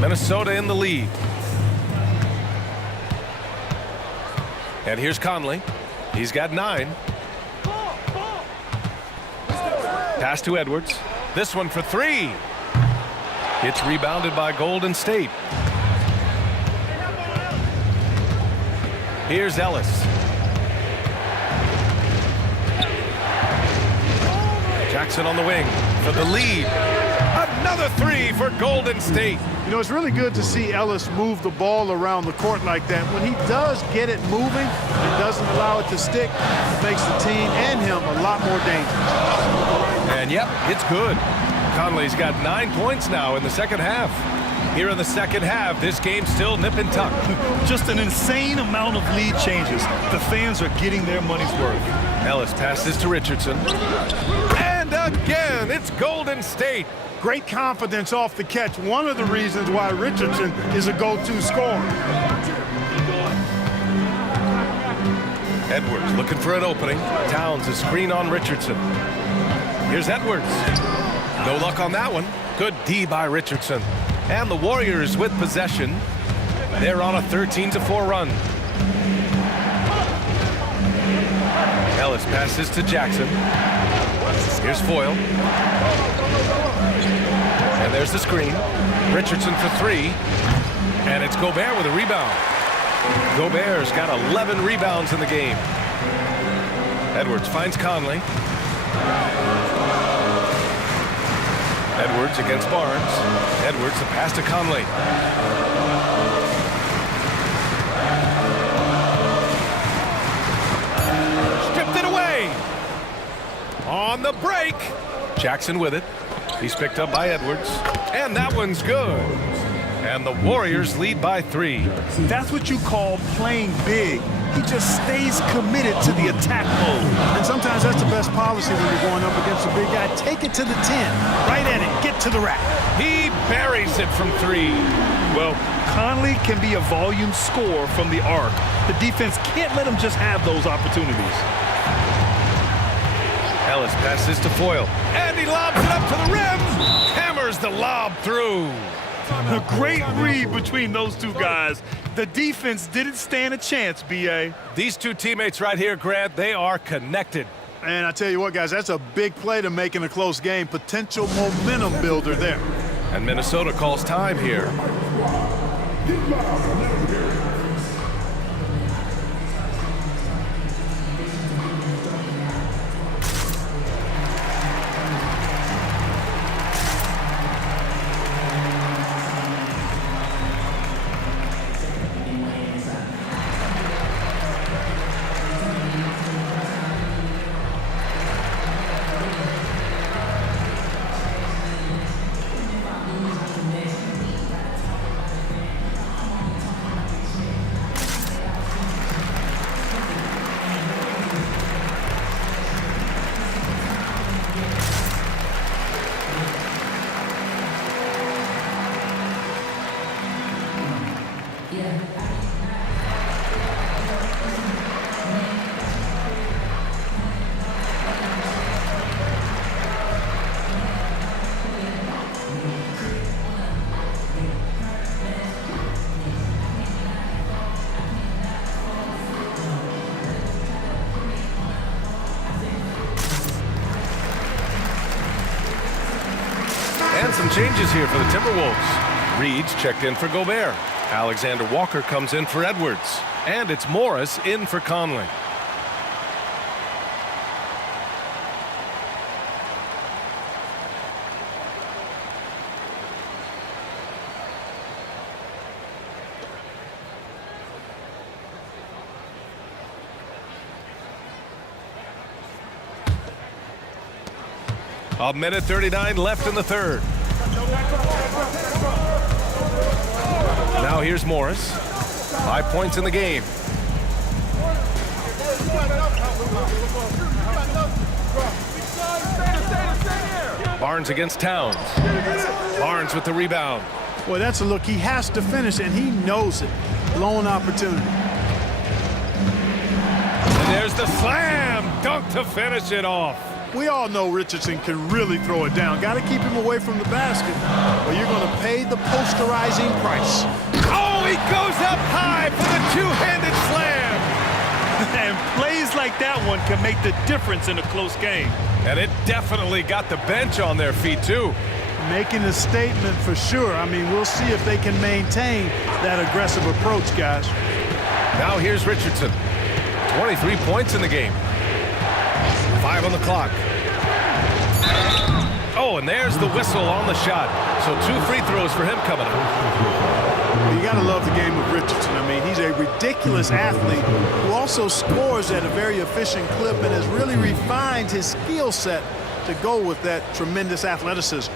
Minnesota in the lead. And here's Conley. He's got 9. Pass to Edwards. This one for 3. It's rebounded by Golden State. Here's Ellis. Jackson on the wing for the lead. Another 3 for Golden State. You know, it's really good to see Ellis move the ball around the court like that. When he does get it moving and doesn't allow it to stick, it makes the team and him a lot more dangerous. And yep, it's good. Conley's got 9 points now in the second half. Here in the second half, this game's still nip and tuck. Just an insane amount of lead changes. The fans are getting their money's worth. Ellis passes to Richardson. And again, it's Golden State. Great confidence off the catch. One of the reasons why Richardson is a go-to scorer. Edwards looking for an opening. Towns a screen on Richardson. Here's Edwards. No luck on that one. Good D by Richardson. And the Warriors with possession. They're on a 13-4 run. Ellis passes to Jackson. Here's Foyle. And there's the screen. Richardson for 3. And it's Gobert with a rebound. Gobert's got 11 rebounds in the game. Edwards finds Conley. Edwards against Barnes. Edwards, the pass to Conley. Stripped it away. On the break. Jackson with it. He's picked up by Edwards. And that one's good. And the Warriors lead by 3. That's what you call playing big. He just stays committed to the attack mode. And sometimes that's the best policy when you're going up against a big guy. Take it to the 10. Right at it. Get to the rack. He buries it from 3. Well, Conley can be a volume scorer from the arc. The defense can't let him just have those opportunities. Ellis passes to Foyle. And he lobs it up to the rim. Hammers the lob through. A great read between those two guys. The defense didn't stand a chance, B.A. These two teammates right here, Grant, they are connected. And I tell you what, guys, that's a big play to make in a close game. Potential momentum builder there. And Minnesota calls time here. some changes here for the Timberwolves. Reed's checked in for Gobert. Alexander Walker comes in for Edwards. And it's Morris in for Conley. A minute 39 left in the third. Now here's Morris. 5 points in the game. Barnes against Towns. Barnes with the rebound. Boy, that's a look he has to finish, and he knows it. Blown opportunity. And there's the slam dunk to finish it off. We all know Richardson can really throw it down. Got to keep him away from the basket, or you're going to pay the posterizing price. Oh, he goes up high for the two-handed slam. And plays like that one can make the difference in a close game. And it definitely got the bench on their feet, too. Making a statement for sure. I mean, we'll see if they can maintain that aggressive approach, guys. Now here's Richardson. 23 points in the game. 5 on the clock. Oh, and there's the whistle on the shot. So 2 free throws for him coming up. You got to love the game of Richardson. I mean, he's a ridiculous athlete who also scores at a very efficient clip and has really refined his skill set to go with that tremendous athleticism.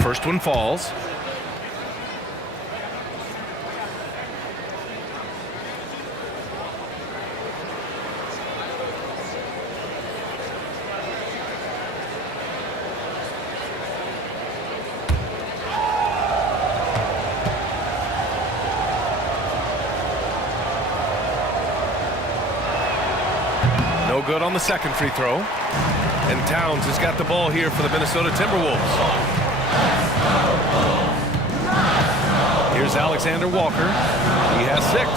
First one falls. No good on the second free throw. And Towns has got the ball here for the Minnesota Timberwolves. Here's Alexander Walker. He has 6.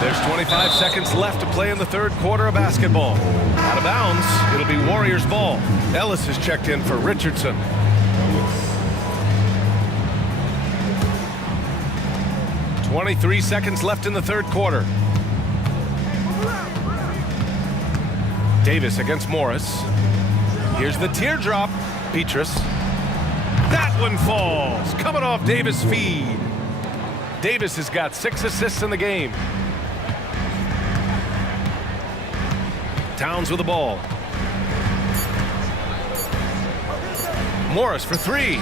There's 25 seconds left to play in the third quarter of basketball. Out of bounds, it'll be Warriors ball. Ellis has checked in for Richardson. .23 seconds left in the third quarter. Davis against Morris. Here's the teardrop. Petrus. That one falls. Coming off Davis' feed. Davis has got 6 assists in the game. Towns with the ball. Morris for 3.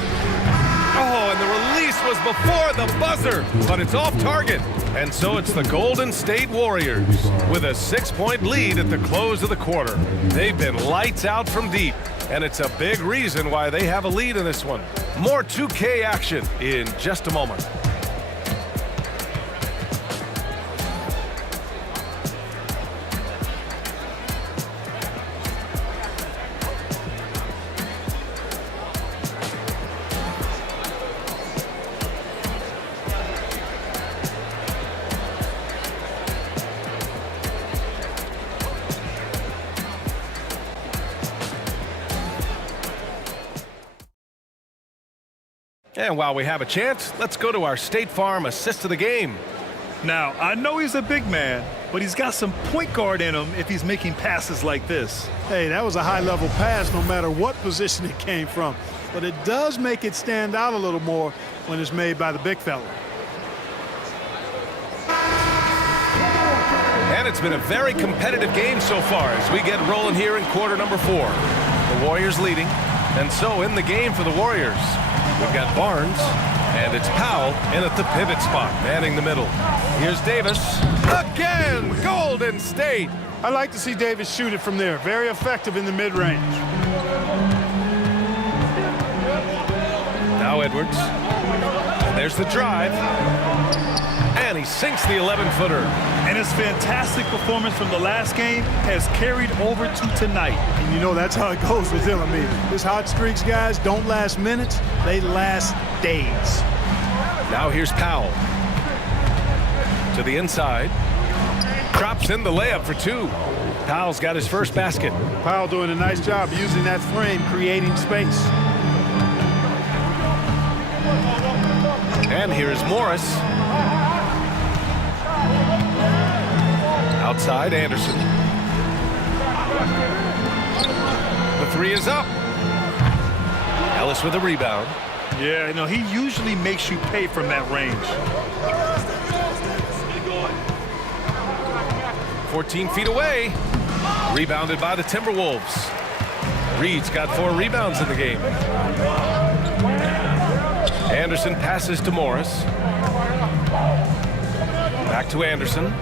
Oh, and the release was before the buzzer, but it's off target. And so it's the Golden State Warriors with a 6-point lead at the close of the quarter. They've been lights out from deep, and it's a big reason why they have a lead in this one. More 2K action in just a moment. And while we have a chance, let's go to our State Farm assist of the game. Now, I know he's a big man, but he's got some point guard in him if he's making passes like this. Hey, that was a high-level pass no matter what position it came from. But it does make it stand out a little more when it's made by the big fella. And it's been a very competitive game so far as we get rolling here in quarter number 4. The Warriors leading, and so in the game for the Warriors, we've got Barnes, and it's Powell in at the pivot spot, manning the middle. Here's Davis. Again, Golden State. I like to see Davis shoot it from there. Very effective in the mid-range. Now Edwards. And there's the drive. And And he sinks the 11-footer. And his fantastic performance from the last game has carried over to tonight. And you know that's how it goes with him. I mean, his hot streaks, guys, don't last minutes. They last days. Now here's Powell. To the inside. Drops in the layup for two. Powell's got his first basket. Powell doing a nice job using that frame, creating space. And here's Morris. Outside, Anderson. The three is up. Ellis with a rebound. Yeah, you know, he usually makes you pay from that range. 14 feet away. Rebounded by the Timberwolves. Reed's got 4 rebounds in the game. Anderson passes to Morris. Back to Anderson.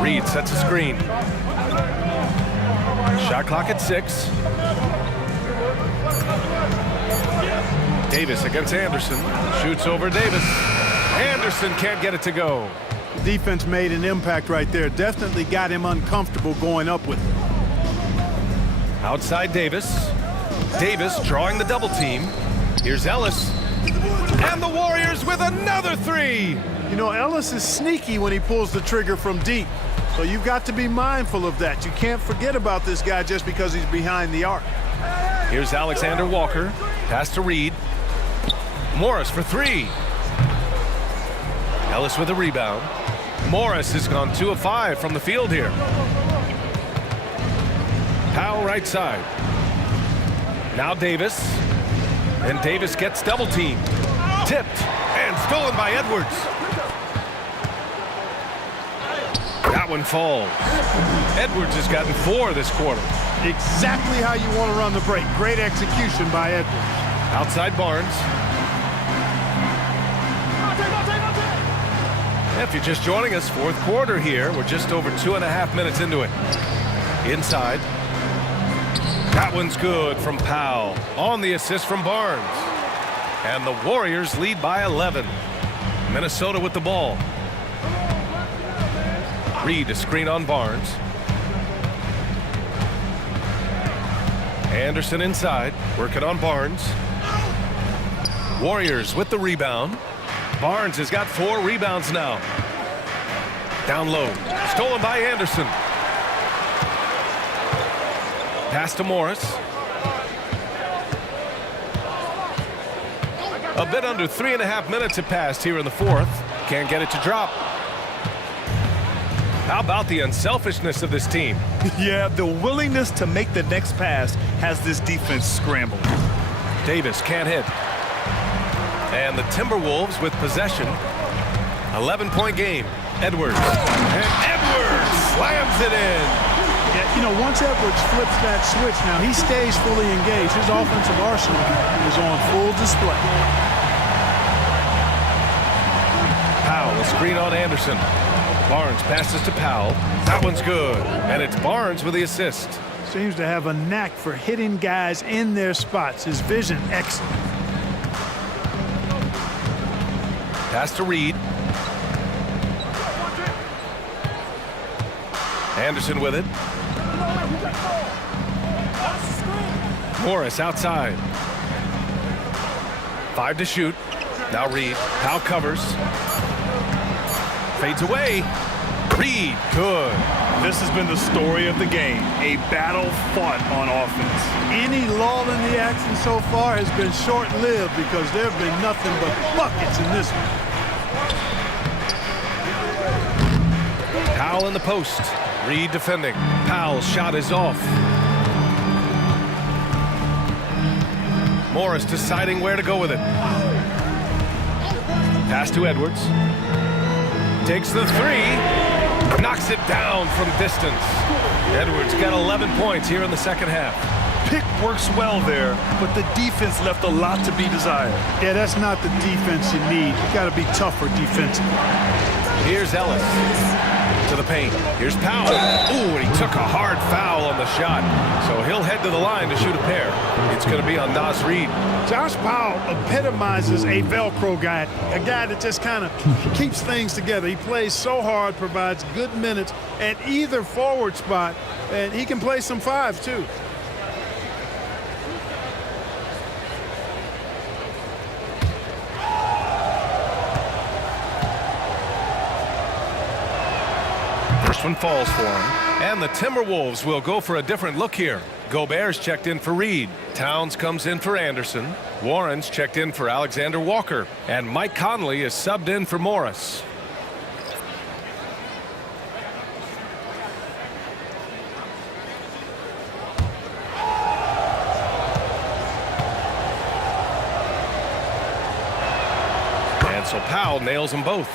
Reed sets a screen. Shot clock at 6. Davis against Anderson. Shoots over Davis. Anderson can't get it to go. The defense made an impact right there. Definitely got him uncomfortable going up with it. Outside Davis. Davis drawing the double team. Here's Ellis. And the Warriors with another 3. You know, Ellis is sneaky when he pulls the trigger from deep. So you've got to be mindful of that. You can't forget about this guy just because he's behind the arc. Here's Alexander Walker. Pass to Reed. Morris for 3. Ellis with a rebound. Morris has gone 2 of 5 from the field here. Powell right side. Now Davis. And Davis gets double teamed. Tipped and stolen by Edwards. That one falls. Edwards has gotten 4 this quarter. Exactly how you want to run the break. Great execution by Edwards. Outside Barnes. If you're just joining us, 4th quarter here. We're just over 2.5 minutes into it. Inside. That one's good from Powell. On the assist from Barnes. And the Warriors lead by 11. Minnesota with the ball. Reed a screen on Barnes. Anderson inside, working on Barnes. Warriors with the rebound. Barnes has got 4 rebounds now. Down low, stolen by Anderson. Pass to Morris. A bit under 3.5 minutes have passed here in the 4th. Can't get it to drop. How about the unselfishness of this team? Yeah, the willingness to make the next pass has this defense scrambling. Davis can't hit. And the Timberwolves with possession. 11-point game. Edwards. And Edwards slams it in. Yeah, you know, once Edwards flips that switch now, he stays fully engaged. His offensive arsenal is on full display. Powell, a screen on Anderson. Barnes passes to Powell. That one's good. And it's Barnes with the assist. Seems to have a knack for hitting guys in their spots. His vision, excellent. Pass to Reed. Anderson with it. Morris outside. 5 to shoot. Now Reed. Powell covers. Fades away. Reed, good. This has been the story of the game. A battle fought on offense. Any lull in the action so far has been short-lived because there have been nothing but buckets in this one. Powell in the post. Reed defending. Powell's shot is off. Morris deciding where to go with it. Pass to Edwards. Takes the 3. Knocks it down from distance. Edwards got 11 points here in the second half. Pick works well there, but the defense left a lot to be desired. Yeah, that's not the defense you need. You got to be tougher defensively. Here's Ellis. To the paint. Here's Powell. Ooh, and he took a hard foul on the shot. So he'll head to the line to shoot a pair. It's going to be on Nas Reed. Josh Powell epitomizes a Velcro guy, a guy that just kind of keeps things together. He plays so hard, provides good minutes at either forward spot, and he can play some five too. First one falls for him. And the Timberwolves will go for a different look here. Gobert's checked in for Reed. Towns comes in for Anderson. Warren's checked in for Alexander Walker. And Mike Conley is subbed in for Morris. And so Powell nails them both.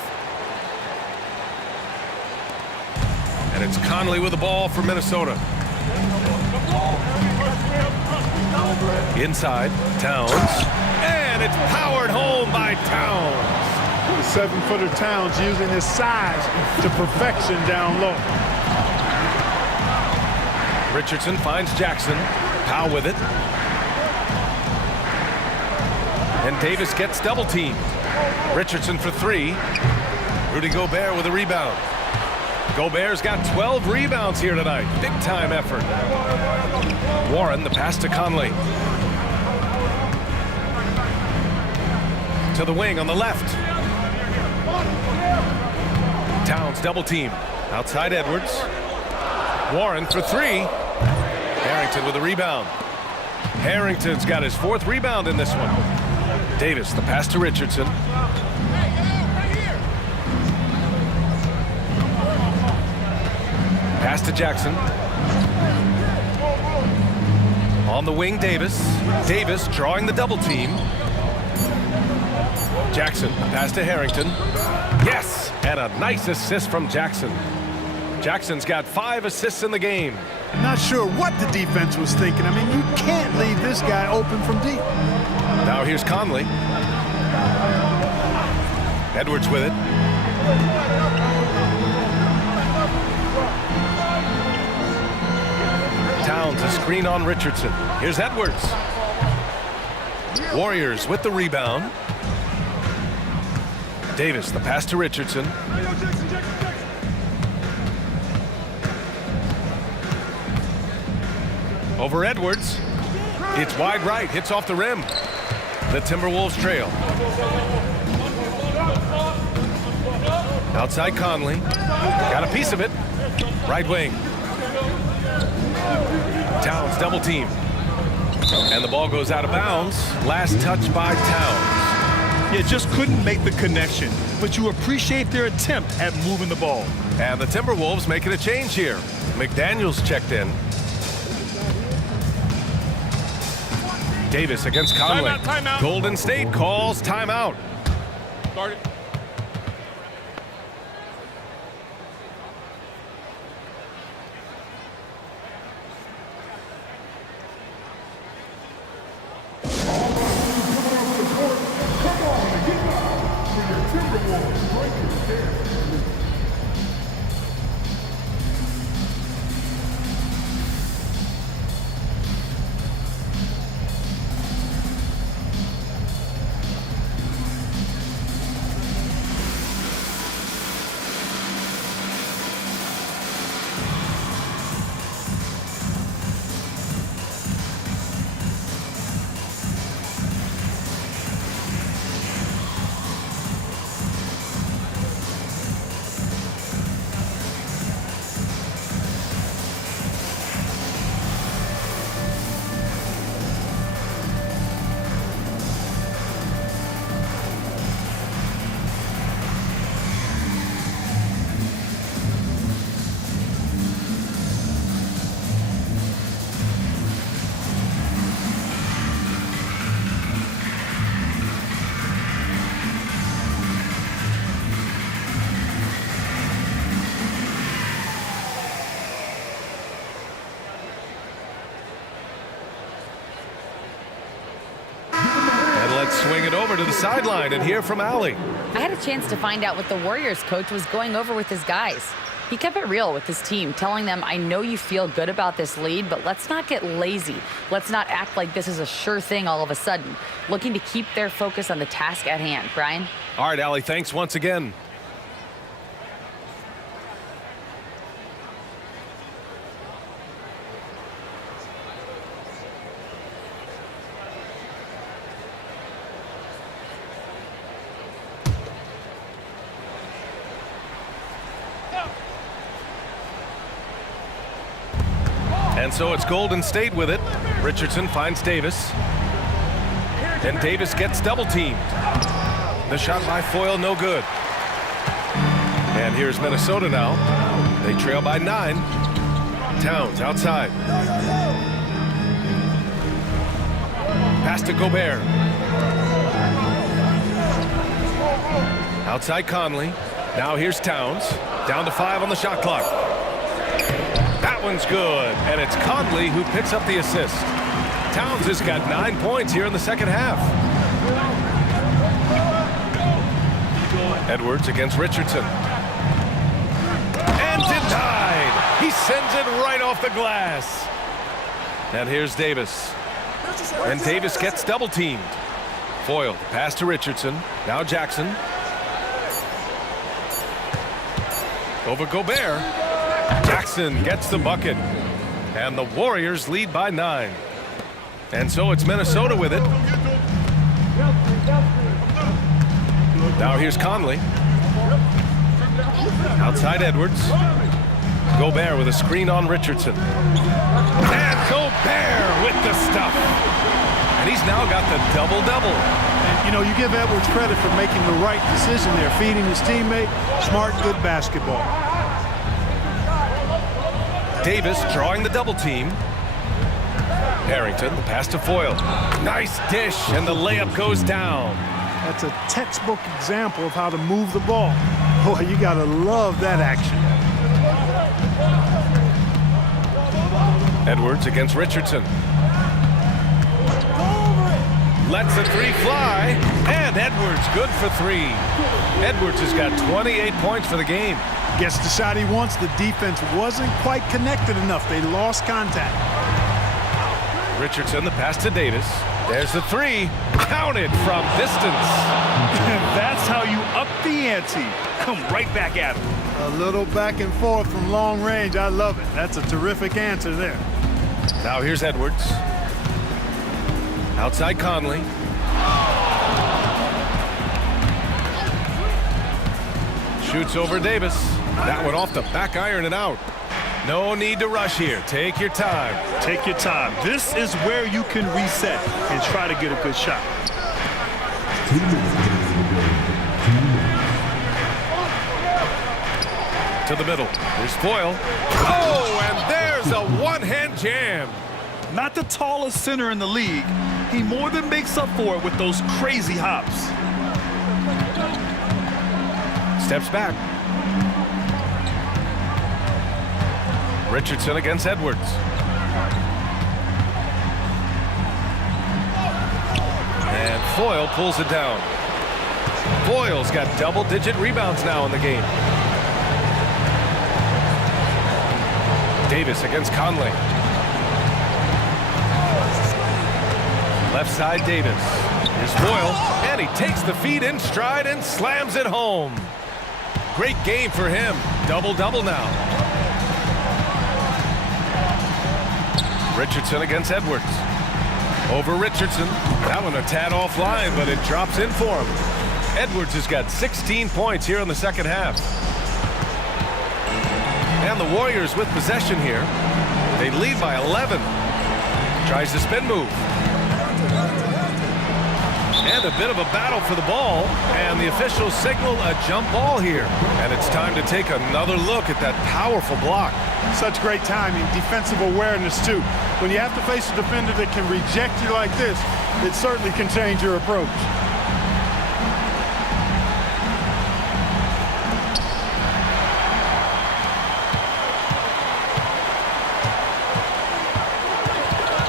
And it's Conley with the ball for Minnesota. Inside, Towns. And it's powered home by Towns. The 7-footer Towns using his size to perfection down low. Richardson finds Jackson. Powell with it. And Davis gets double teamed. Richardson for three. Rudy Gobert with a rebound. Gobert's got 12 rebounds here tonight. Big time effort. Warren, the pass to Conley. To the wing on the left. Towns double team. Outside Edwards. Warren for three. Harrington with a rebound. Harrington's got his fourth rebound in this one. Davis, the pass to Richardson. Pass to Jackson. On the wing, Davis. Davis drawing the double team. Jackson, pass to Harrington. Yes! And a nice assist from Jackson. Jackson's got 5 assists in the game. I'm not sure what the defense was thinking. I mean, you can't leave this guy open from deep. Now here's Conley. Edwards with it. Towns a screen on Richardson. Here's Edwards. Warriors with the rebound. Davis, the pass to Richardson. Over Edwards. It's wide right, hits off the rim. The Timberwolves trail. Outside Conley. Got a piece of it. Right wing. Towns double team. And the ball goes out of bounds. Last touch by Towns. You just couldn't make the connection, but you appreciate their attempt at moving the ball. And the Timberwolves making a change here. McDaniels checked in. Davis against Conley. Timeout. Golden State calls timeout. Start it. Swing it over to the sideline and hear from Allie. I had a chance to find out what the Warriors coach was going over with his guys. He kept it real with his team, telling them, I know you feel good about this lead, but let's not get lazy. Let's not act like this is a sure thing all of a sudden. Looking to keep their focus on the task at hand. Brian? All right, Allie, thanks once again. And so it's Golden State with it. Richardson finds Davis. And Davis gets double teamed. The shot by Foyle, no good. And here's Minnesota now. They trail by 9. Towns outside. Pass to Gobert. Outside Conley. Now here's Towns. Down to 5 on the shot clock. That one's good, and it's Conley who picks up the assist. Towns has got 9 points here in the second half. Edwards against Richardson. And denied! He sends it right off the glass. And here's Davis. And Davis gets double teamed. Foyle, pass to Richardson. Now Jackson. Over Gobert. Jackson gets the bucket. And the Warriors lead by 9. And so it's Minnesota with it. Now here's Conley. Outside Edwards. Gobert with a screen on Richardson. And Gobert with the stuff. And he's now got the double-double. And, you know, you give Edwards credit for making the right decision there, feeding his teammate. Smart, good basketball. Davis drawing the double team. Harrington, the pass to Foyle. Nice dish, and the layup goes down. That's a textbook example of how to move the ball. Boy, you gotta love that action. Edwards against Richardson. Lets the 3 fly, and Edwards good for 3. Edwards has got 28 points for the game. Gets the shot he wants. The defense wasn't quite connected enough. They lost contact. Richardson, the pass to Davis. There's the 3. Counted from distance. That's how you up the ante. Come right back at him. A little back and forth from long range. I love it. That's a terrific answer there. Now here's Edwards. Outside Conley. Shoots over Davis. That one off the back iron and out. No need to rush here. Take your time. Take your time. This is where you can reset and try to get a good shot. 2 minutes in the game. 2 minutes. To the middle. Here's Foyle. Oh, and there's a one-hand jam. Not the tallest center in the league. He more than makes up for it with those crazy hops. Steps back. Richardson against Edwards. And Foyle pulls it down. Foyle's got double-digit rebounds now in the game. Davis against Conley. Left side Davis. Here's Foyle, and he takes the feed in stride and slams it home. Great game for him. Double-double now. Richardson against Edwards. Over Richardson. That one a tad offline, but it drops in for him. Edwards has got 16 points here in the second half. And the Warriors with possession here. They lead by 11. Tries the spin move. And a bit of a battle for the ball. And the officials signal a jump ball here. And it's time to take another look at that powerful block. Such great timing, defensive awareness too. When you have to face a defender that can reject you like this, it certainly can change your approach.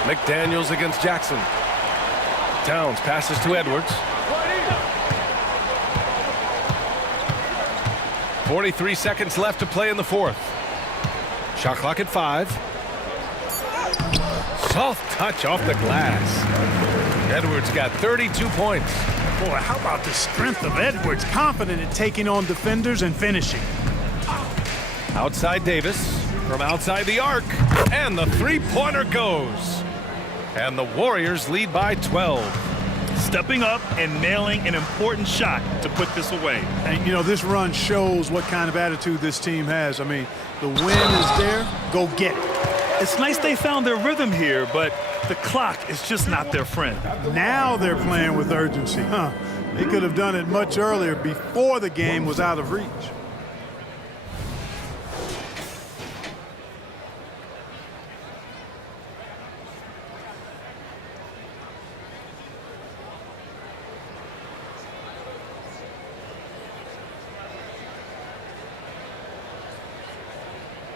McDaniels against Jackson. Towns passes to Edwards. 43 seconds left to play in the fourth. Shot clock at 5. Soft touch off the glass. Edwards got 32 points. Boy, how about the strength of Edwards? Confident at taking on defenders and finishing. Outside Davis from outside the arc. And the three-pointer goes. And the Warriors lead by 12. Stepping up and nailing an important shot to put this away. And, you know, this run shows what kind of attitude this team has. I mean, the win is there. Go get it. It's nice they found their rhythm here, but the clock is just not their friend. Now they're playing with urgency. They could have done it much earlier before the game was out of reach.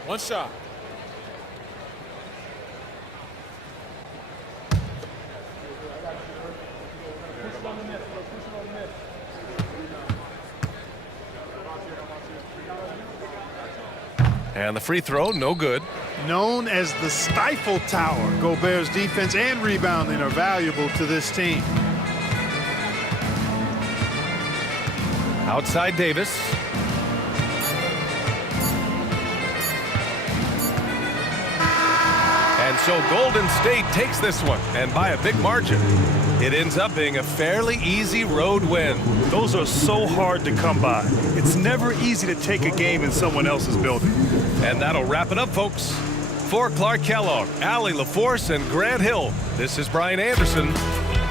One shot. And the free throw, no good. Known as the Stifle Tower, Gobert's defense and rebounding are valuable to this team. Outside Davis. And so Golden State takes this one, and by a big margin. It ends up being a fairly easy road win. Those are so hard to come by. It's never easy to take a game in someone else's building. And that'll wrap it up, folks. For Clark Kellogg, Allie LaForce, and Grant Hill, this is Brian Anderson.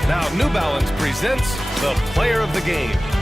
Now New Balance presents the Player of the Game.